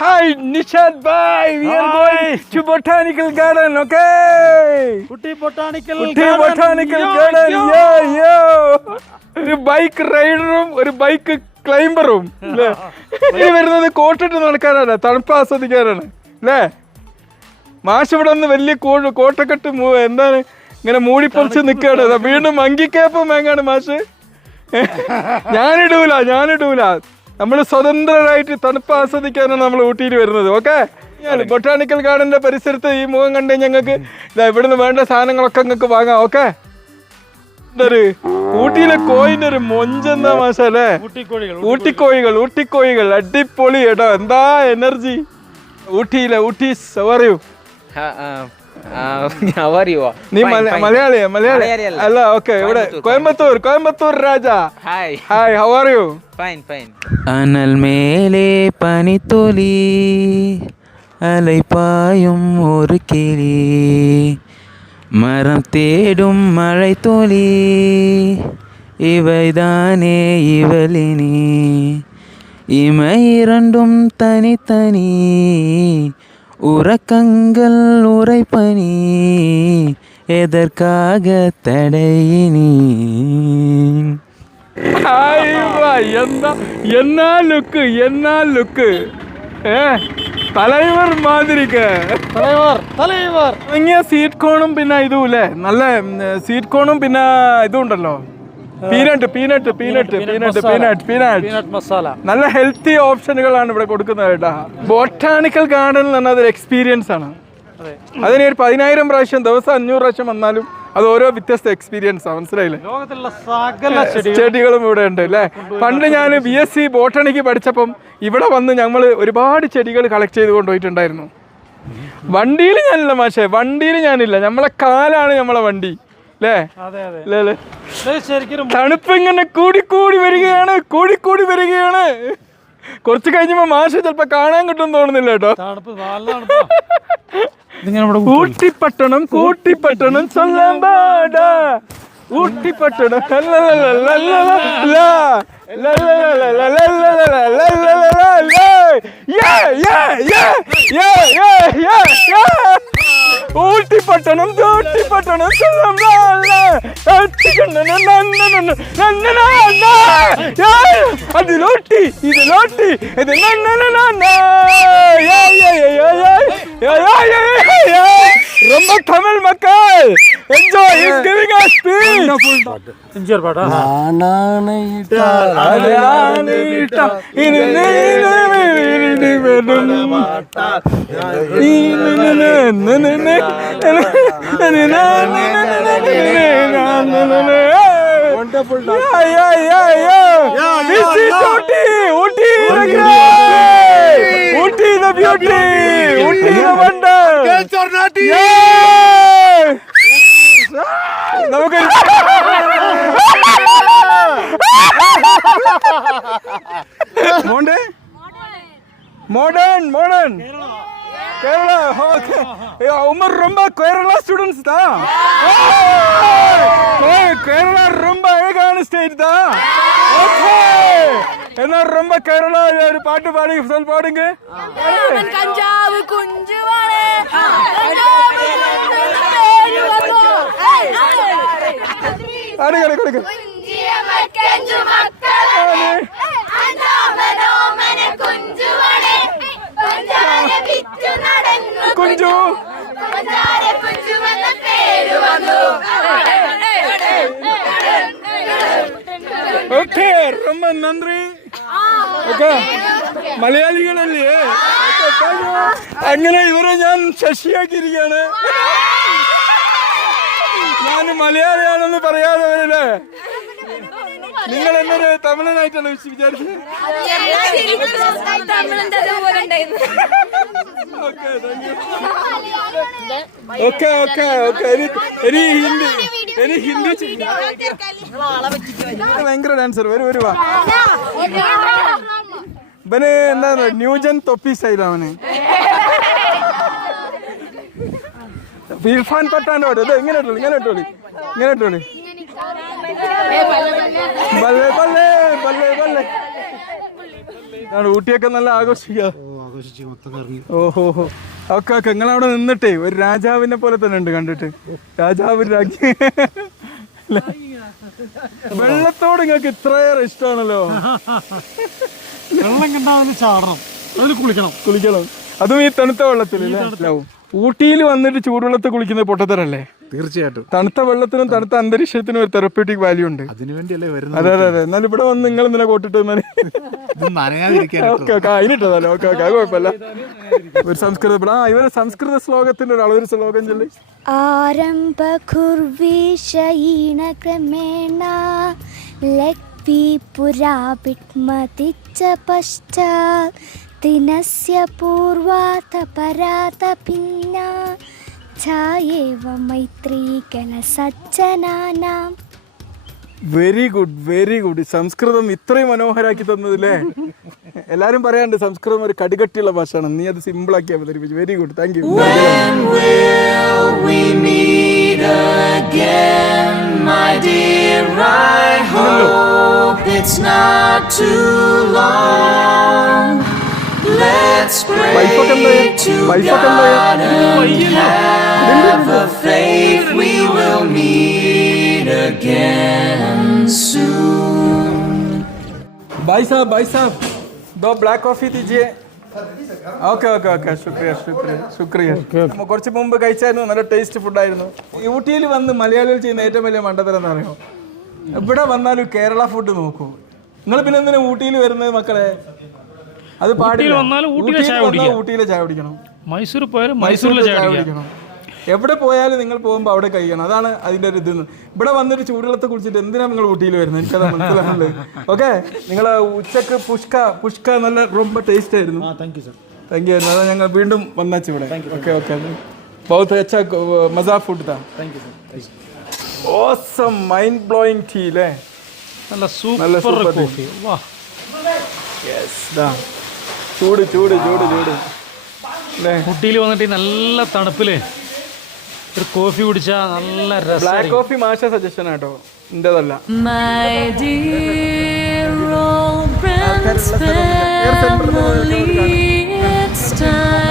Hi, Nishad bhai. We are going to Botanical Garden, okay? Uti Botanical Garden. Yo. ഒരു bike റൈഡറും ഒരു bike ക്ലൈംബറും അല്ലേ? ഇനി വരുന്നത് കോട്ടിട്ട് നടക്കാനാണ്, തണുപ്പ് ആസ്വദിക്കാനാണ് അല്ലേ? മാഷ് ഇവിടെ നിന്ന് വലിയ കോട്ടക്കെട്ട് എന്താണ് ഇങ്ങനെ മൂടിപ്പൊളിച്ച് നിൽക്കുകയാണ്. വീണ്ടും മങ്കിക്കേപ്പം വാങ്ങാണ് മാഷ്. ഞാനിടൂല. നമ്മൾ സ്വതന്ത്രരായിട്ട് തണുപ്പ് ആസ്വദിക്കാനാണ് നമ്മൾ ഊട്ടിയിൽ വരുന്നത്. ഓക്കെ, ബൊട്ടാണിക്കൽ ഗാർഡന്റെ പരിസരത്ത് ഈ മുഖം കണ്ട് ഞങ്ങൾക്ക് ഇവിടുന്ന് വേണ്ട സാധനങ്ങളൊക്കെ നിങ്ങൾക്ക് വാങ്ങാം. ഓക്കെ, ഊട്ടിയിലെ കോയിന്റെ ഒരു മൊഞ്ചെന്താ മാഷല്ലേ? ഊട്ടിക്കോഴികൾ അടിപൊളി കേട്ടോ. എന്താ എനർജി ഊട്ടി. സവറിയു നീ മലയാളിയാ? അല്ല, ഓക്കെ. ഇവിടെ Coimbatore Raja. Hi, how are you? അനൽ മേലെ പനിത്തൊലി അലൈപ്പായും ഒരു കിളി മരം തേടും മഴത്തൊലി ഇവൈതാനേ ഇവലിനി ഇമയിരണ്ടും തനി ഉറക്കങ്ങൾ ഉറൈപ്പനി എതற்காக തടയിനി. എന്നാ ലുക്ക് തലൈവർ മാതിരിക്ക്. തലൈവർ ഇങ്ങനെ സ്വീറ്റ് കോണും പിന്നെ ഇതും ഇല്ലേ? നല്ല സ്വീറ്റ് കോണും പിന്നെ ഇതും ഉണ്ടല്ലോ, പീനട്ട് മസാല. നല്ല ഹെൽത്തി ഓപ്ഷനുകളാണ് ഇവിടെ കൊടുക്കുന്നത് കേട്ടാ. ബൊട്ടാണിക്കൽ ഗാർഡൻ എന്ന് പറഞ്ഞാൽ അതൊരു എക്സ്പീരിയൻസ് ആണ്. അതിന് ഒരു 10,000 പ്രാവശ്യം ദിവസം 500 പ്രാവശ്യം വന്നാലും അത് ഓരോ വ്യത്യസ്ത എക്സ്പീരിയൻസ് ആണ്. മനസ്സിലായില്ലേ? ലോകത്തിലുള്ള സകല ചെടികളും ഇവിടെ ഉണ്ട് അല്ലേ? പണ്ട് ഞാൻ BSc ബോട്ടണിക്ക് പഠിച്ചപ്പം ഇവിടെ വന്ന് ഞങ്ങൾ ഒരുപാട് ചെടികൾ കളക്ട് ചെയ്ത് കൊണ്ടുപോയിട്ടുണ്ടായിരുന്നു. വണ്ടിയിൽ ഞാനില്ല മാഷേ, നമ്മളെ കാലാണ് നമ്മളെ വണ്ടി അല്ലേ? തണുപ്പ് ഇങ്ങനെ കൂടി വരികയാണ്. കുറച്ച് കഴിഞ്ഞപ്പോ മാഷ് ചിലപ്പോ കാണാൻ കിട്ടും തോന്നുന്നില്ല കേട്ടോ. ഊട്ടിപ്പട്ടണം ചൊല്ലാൻ പാടാ. ഊട്ടിപ്പട്ടണം ഊട്ടിപ്പട്ടണം അതിലോട്ടി ഇതിലോട്ടി ഇത് ரொம்ப தமிழ் மக்கள் enjoy is giving us speech. Sincere பாடா. Wonderful. This is Ooty the beauty. Ooty the wonder. നമുക്ക് modern Kerala. Okay. உமர் ரொம்ப கேரளா ஸ்டூடண்ட்ஸ் தான். கேரளா ரொம்ப அழகான ஸ்டேட் தான். ஓகே, என்ன ரொம்ப கேரளா ஒரு பாட்டு பாடுங்க. கஞ்சாவு குஞ்சுவாளே കൊടുക്ക കുഞ്ചു. ഓക്കെ, ரொம்ப നന്ദി. ഓക്കെ, മലയാളികളല്ലേ? അങ്ങനെ ഇവരെ ഞാൻ ശശിയാക്കിയിരിക്കുകയാണ്. ഞാൻ മലയാളിയാണെന്ന് പറയാതെ വരല്ലേ? നിങ്ങൾ എന്നൊരു തമിഴനായിട്ടാണ് വിചാരിച്ചത്? ഹിന്ദി ഭയങ്കര ഡാൻസർ. വരുവാ ഇവന് എന്താ ന്യൂജൻ തൊപ്പി സ്റ്റൈൽ. അവന് ഇർഫാൻ പട്ടാൻ്റെ പാട്ട്. ഇത് ഇങ്ങനെ ഇട്ടോളി. ഊട്ടിയൊക്കെ നല്ല ആഘോഷിക്കുക. ഓഹോ ഓക്കെ ഓക്കെ നിങ്ങളവിടെ നിന്നിട്ടേ ഒരു രാജാവിനെ പോലെ തന്നെ ഉണ്ട് കണ്ടിട്ട്. രാജാവ് രാജ്ഞി. വെള്ളത്തോട് നിങ്ങൾക്ക് ഇത്രയേറെ ഇഷ്ടമാണല്ലോ. വെള്ളം കണ്ടാവുന്ന ചാടണം, അതിൽ കുളിക്കണം. അതും ഈ തണുത്ത വെള്ളത്തിൽ. ഊട്ടിയിൽ വന്നിട്ട് ചൂടുവെള്ളത്തിൽ കുളിക്കുന്നത് പൊട്ടത്തരല്ലേ? തീർച്ചയായിട്ടും തണുത്ത വെള്ളത്തിനും തണുത്ത അന്തരീക്ഷത്തിനും ഒരു തെറപ്യൂട്ടിക് വാല്യൂ ഉണ്ട്. അതിനുവേണ്ടിയല്ലേ വരുന്നത്. അതെ അതെ അതെ. എന്നാലും ഇവിടെ വന്ന് നിങ്ങൾ ഇന്നലെ കോട്ടിട്ട് അതിനിട്ടതല്ലേ? ഓക്കെ ഓക്കെ, അത് കുഴപ്പമില്ല. ഒരു സംസ്കൃത ഇവര് സംസ്കൃത ശ്ലോകത്തിന്റെ ഒരു ശ്ലോകം ചൊല്ലി. ആരംഭ കുർവീശയീന ക്രമേണ ലക്വി പുരാ വിട്മതിച്ച പശ്ചാത് ദിനസ്യ പൂർവാത പരാത ഭിന്ന ഛായേവ മൈത്രീകല സജ്ജനാനാം. Very good very good. Sanskrit ഇത്രയും മനോഹരാക്കി തന്നതില്ലേ. എല്ലാരും പറയാണ്ട് സംസ്കൃതം ഒരു കടികട്ടിയുള്ള ഭാഷയാണ്. നീ അത് സിമ്പിൾ ആക്കി അവതരിപ്പിച്ചു. Very good, thank you. Let's pray to God and have a faith we will meet again soon. भाई साहब दो ब्लैक कॉफी दीजिए. ഓക്കെ ഓക്കെ ഓക്കെ, ശുക്രിയ. കുറച്ച് മുമ്പ് കഴിച്ചായിരുന്നു, നല്ല ടേസ്റ്റ് ഫുഡായിരുന്നു. ഊട്ടിയിൽ വന്ന് മലയാളികൾ ചെയ്യുന്ന ഏറ്റവും വലിയ മണ്ടത്തരം എന്താ പറയുക? ഇവിടെ വന്നാലും കേരള ഫുഡ് നോക്കൂ. നിങ്ങൾ പിന്നെ എന്തിനാ ഊട്ടിയിൽ വരുന്നത് മക്കളെ? അത് പാടില്ല. ഊട്ടിയിലെ ചായ കുടിക്കണം, മൈസൂർ പോയാലും മൈസൂരിലെ ചായ കുടിക്കണം. എവിടെ പോയാലും നിങ്ങൾ പോകുമ്പോൾ അവിടെ കഴിക്കണം. അതാണ് അതിന്റെ ഒരു ഇത്. ഇവിടെ വന്നിട്ട് ചൂടുവെള്ളത്തെ കുറിച്ചിട്ട് എന്തിനാ നിങ്ങൾ ഊട്ടിയിൽ വരുന്നത്? എനിക്കതാ മനസ്സിലാണുള്ളത്. ഓക്കെ, നിങ്ങൾ ഉച്ചക്ക് പുഷ്ക നല്ല ரொம்ப ടേസ്റ്റ് ആയിരുന്നു. Thank you. അതാ ഞങ്ങൾ വീണ്ടും വന്നാച്ചു ഇവിടെ. ഓക്കെ ഓക്കെ, बहुत अच्छा मजा फूड था. ഓസം മൈൻഡ് ബ്ലോയിങ് ടീ അല്ലേ? നല്ല സൂപ്പർ കോഫി. വാ, ചൂട് ഊട്ടിയിൽ വന്നിട്ട് നല്ല തണുപ്പില് ഒരു കോഫി കുടിച്ചാ നല്ല രസം. ബ്ലാക്ക് കോഫി മാഷ സജഷൻ ആട്ടോ, എന്റേതല്ല. My dear old friends, family, it's time.